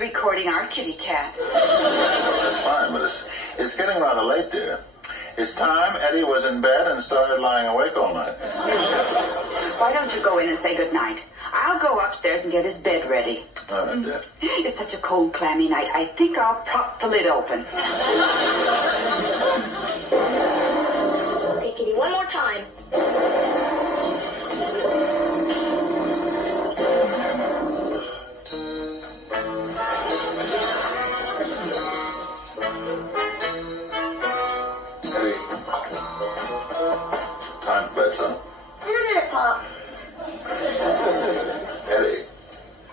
He's recording our kitty cat. That's fine, but it's getting rather late, dear. It's time Eddie was in bed and started lying awake all night. Why don't you go in and say goodnight? I'll go upstairs and get his bed ready. All right, dear. It's such a cold, clammy night. I think I'll prop the lid open. Okay, Kitty, one more time. Eddie. Time for bed, son. In a minute, Pop. Eddie.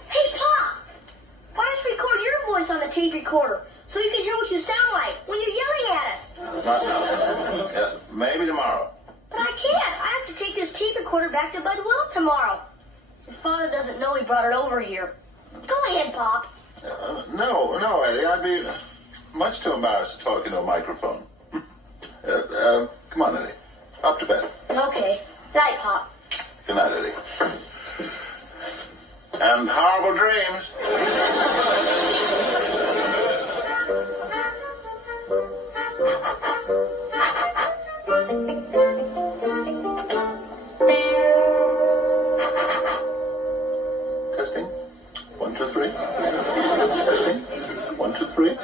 Hey, Pop! Why don't you record your voice on the tape recorder so you can hear what you sound like when you're yelling at us? Not now. Yeah, maybe tomorrow. But I can't. I have to take this tape recorder back to Bud Will tomorrow. His father doesn't know he brought it over here. Go ahead, Pop. No, Eddie. I'd be much too embarrassed to talk into a microphone. Come on, Eddie. Up to bed. Okay. Night, Pop. Good night, Eddie. And horrible dreams. Testing. 1, 2, 3. Testing. 1, 2, 3.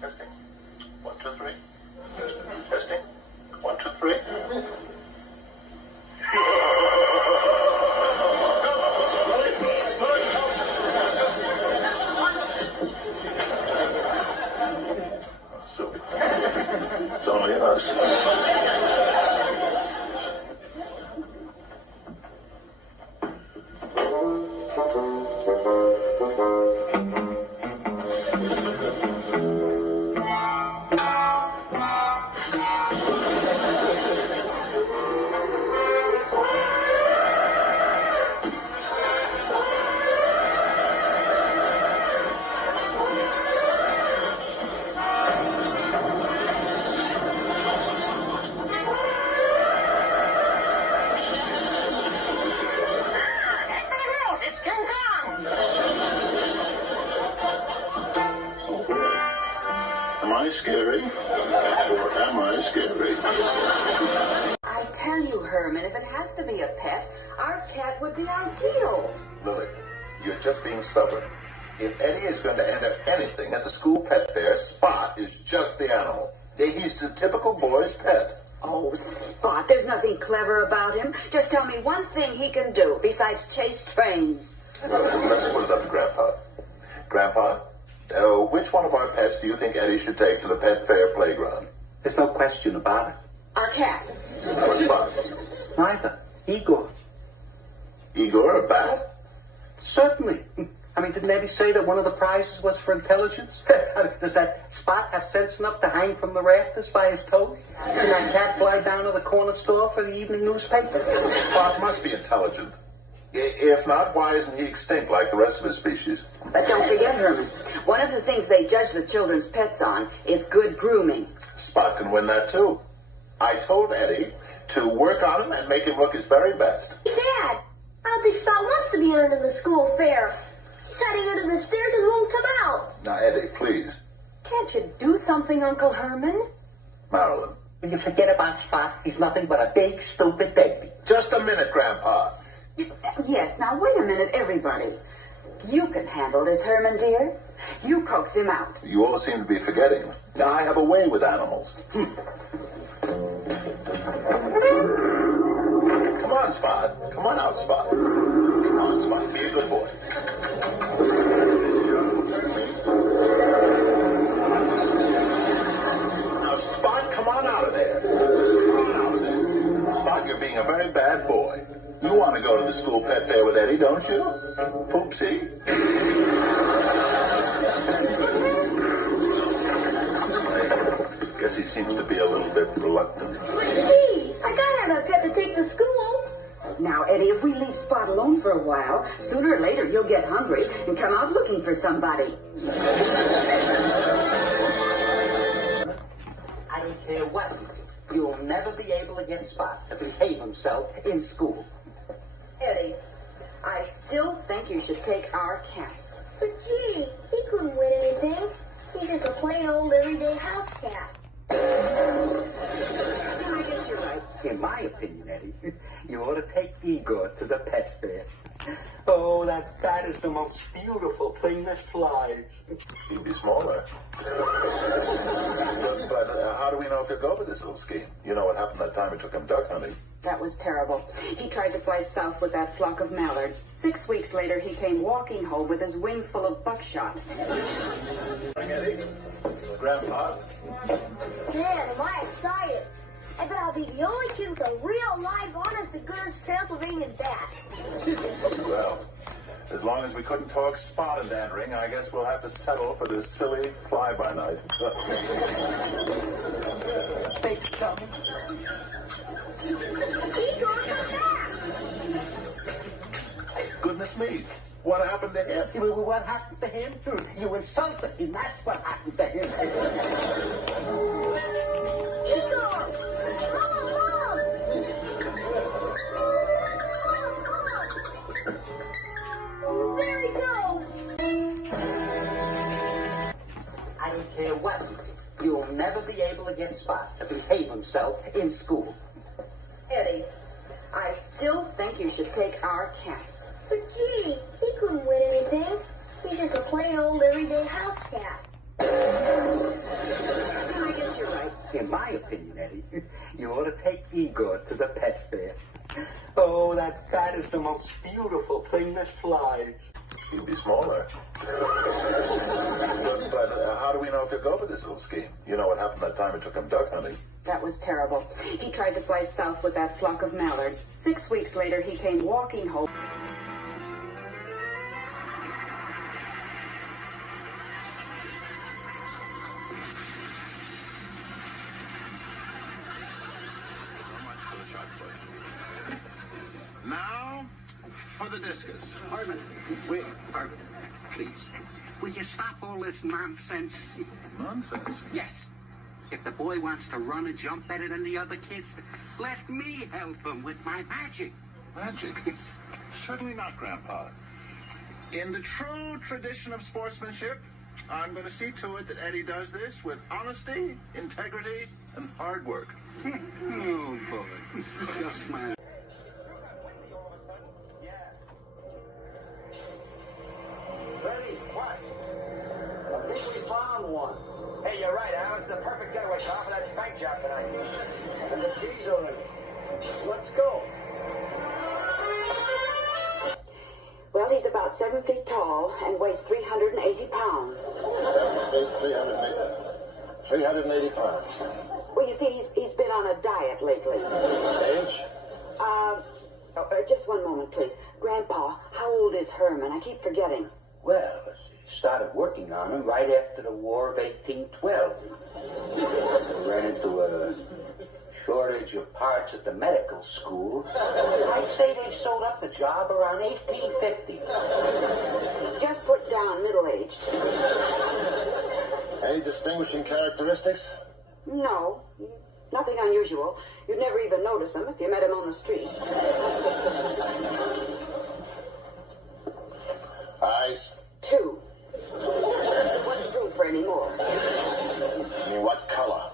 Testing. 1, 2, 3. Testing. 1, 2, 3. So, it's only us. Am I scary? Or am I scary? I tell you, Herman, if it has to be a pet, our cat would be ideal. Lily, you're just being stubborn. If Eddie is going to enter anything at the school pet fair, Spot is just the animal. He's the typical boy's pet. Oh, Spot, there's nothing clever about him. Just tell me one thing he can do besides chase trains. Well, let's put it up to Grandpa. Grandpa, which one of our pets do you think Eddie should take to the pet fair playground? There's no question about it. Our cat. Or Spot? Neither. Igor. Igor, a bat? Certainly. I mean, didn't Eddie say that one of the prizes was for intelligence? I mean, does that Spot have sense enough to hang from the rafters by his toes? Can that cat fly down to the corner store for the evening newspaper? Spot must be intelligent. If not, why isn't he extinct like the rest of his species? But don't forget, Herman, one of the things they judge the children's pets on is good grooming. Spot can win that too. I told Eddie to work on him and make him look his very best. Dad, I don't think Spot wants to be entered in the school fair. He's hiding under the stairs and won't come out. Now, Eddie, please. Can't you do something, Uncle Herman? Marilyn. Will you forget about Spot? He's nothing but a big, stupid baby. Just a minute, Grandpa. Yes, now wait a minute, everybody. You can handle this, Herman, dear. You coax him out. You all seem to be forgetting. I have a way with animals. Come on, Spot. Come on out, Spot. Come on, Spot. Be a good boy. This is your Uncle Herman. Now, Spot, come on out of there. Come on out of there. Spot, you're being a very bad boy. You want to go to the school pet fair with Eddie, don't you? Poopsie? I guess he seems to be a little bit reluctant. Gee, I gotta have a pet to take to school. Now, Eddie, if we leave Spot alone for a while, sooner or later he'll get hungry and come out looking for somebody. I don't care what. You'll never be able to get Spot to behave himself in school. Eddie, I still think you should take our cat. But gee, he couldn't win anything. He's just a plain old everyday house cat. I guess you're right. In my opinion, Eddie, you ought to take Igor to the pet fair. Oh, that cat is the most beautiful thing that flies. He'd be smaller. But how do we know if he'll go with this little scheme? You know what happened that time we took him duck hunting? That was terrible. He tried to fly south with that flock of mallards. 6 weeks later, he came walking home with his wings full of buckshot. Eddie? Grandpa? Man, am I excited. I bet I'll be the only kid with a real live honest-to-goodness Transylvanian bat. Well, as long as we couldn't talk Spot in that ring, I guess we'll have to settle for this silly fly-by-night. Thanks, Tommy. Igor, come back! Goodness me. What happened to him? What happened to him? You insulted him. That's what happened to him. Igor! Mom! There he goes! I don't care what. You'll never be able to get Spot to behave himself in school. Eddie, I still think you should take our cat. But gee, he couldn't win anything. He's just a plain old everyday house cat. I guess you're right. In my opinion, Eddie, you ought to take Igor to the pet fair. Oh, that cat is the most beautiful thing that flies. He'd be smaller. But how do we know if he'll go with this little scheme? You know what happened that time we took him duck hunting? That was terrible. He tried to fly south with that flock of mallards. 6 weeks later, he came walking home. Now, for the discus. Harmon, wait, Harmon, please. Will you stop all this nonsense? Nonsense. Yes. If the boy wants to run and jump better than the other kids, let me help him with my magic. Magic? Certainly not, Grandpa. In the true tradition of sportsmanship, I'm going to see to it that Eddie does this with honesty, integrity, and hard work. Oh, boy. Just my... Ready? What? I think we found one. Hey, you're right, Al. It's the perfect getaway car for that bank job tonight. And the keys are in. Let's go. Well, he's about 7 feet tall and weighs 380 pounds. 380 pounds. Well, you see, he's been on a diet lately. Age? Just one moment, please. Grandpa, how old is Herman? I keep forgetting. Well, he started working on him right after the War of 1812. We ran into a shortage of parts at the medical school. I'd say they sold up the job around 1850. Just put down middle-aged. Any distinguishing characteristics? No, nothing unusual. You'd never even notice him if you met him on the street. Eyes? 2. There wasn't room for any more. I mean, what color?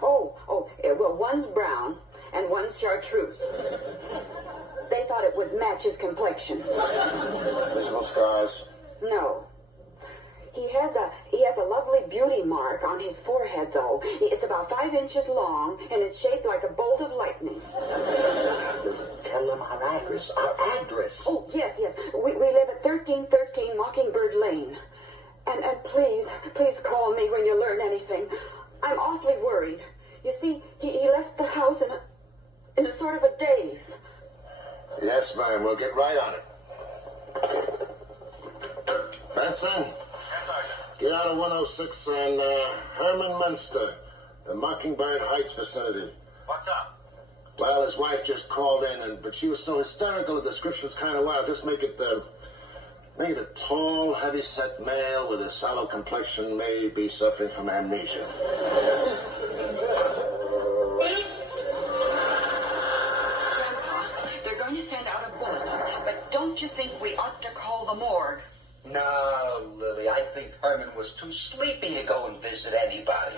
Well, one's brown and one's chartreuse. They thought it would match his complexion. Visible scars? No. He has a lovely beauty mark on his forehead, though. It's about 5 inches long, and it's shaped like a bolt of lightning. Tell them our address. Our address. Oh, yes. We live at 1313 Mockingbird Lane. And please call me when you learn anything. I'm awfully worried. You see, he left the house in a sort of a daze. Yes, ma'am. We'll get right on it. Benson? Yes, Sergeant. Get out of 106 on Herman Munster, the Mockingbird Heights vicinity. What's up? Well, his wife just called in, but she was so hysterical, the description's kind of wild. Just make it a tall, heavy-set male with a sallow complexion, may be suffering from amnesia. to send out a bulletin, but don't you think we ought to call the morgue? No, Lily, I think Herman was too sleepy to go and visit anybody.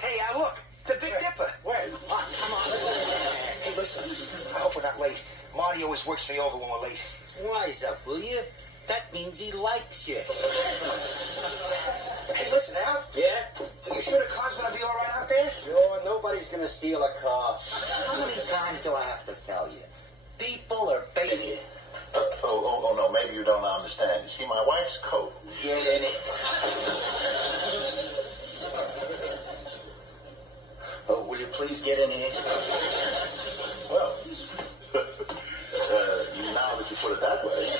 Hey, look, the Big Dipper. Where? Oh, come on. Hey, listen, I hope we're not late. Marty always works me over when we're late. Wise up, will you? That means he likes you. Hey, listen, Al. Yeah? Are you sure the car's gonna be all right out there? Sure, nobody's gonna steal a car. How many times do I have to tell you? People are basic. Oh, no, maybe you don't understand. You see, my wife's coat. Get in it. Oh, will you please get in here? Well, now that you put it that way.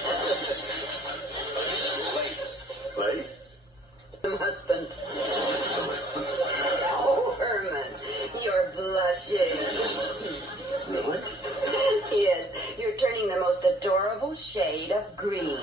Late? Husband. Oh, Herman, you're blushing. Really? Yes, you're turning the most adorable shade of green.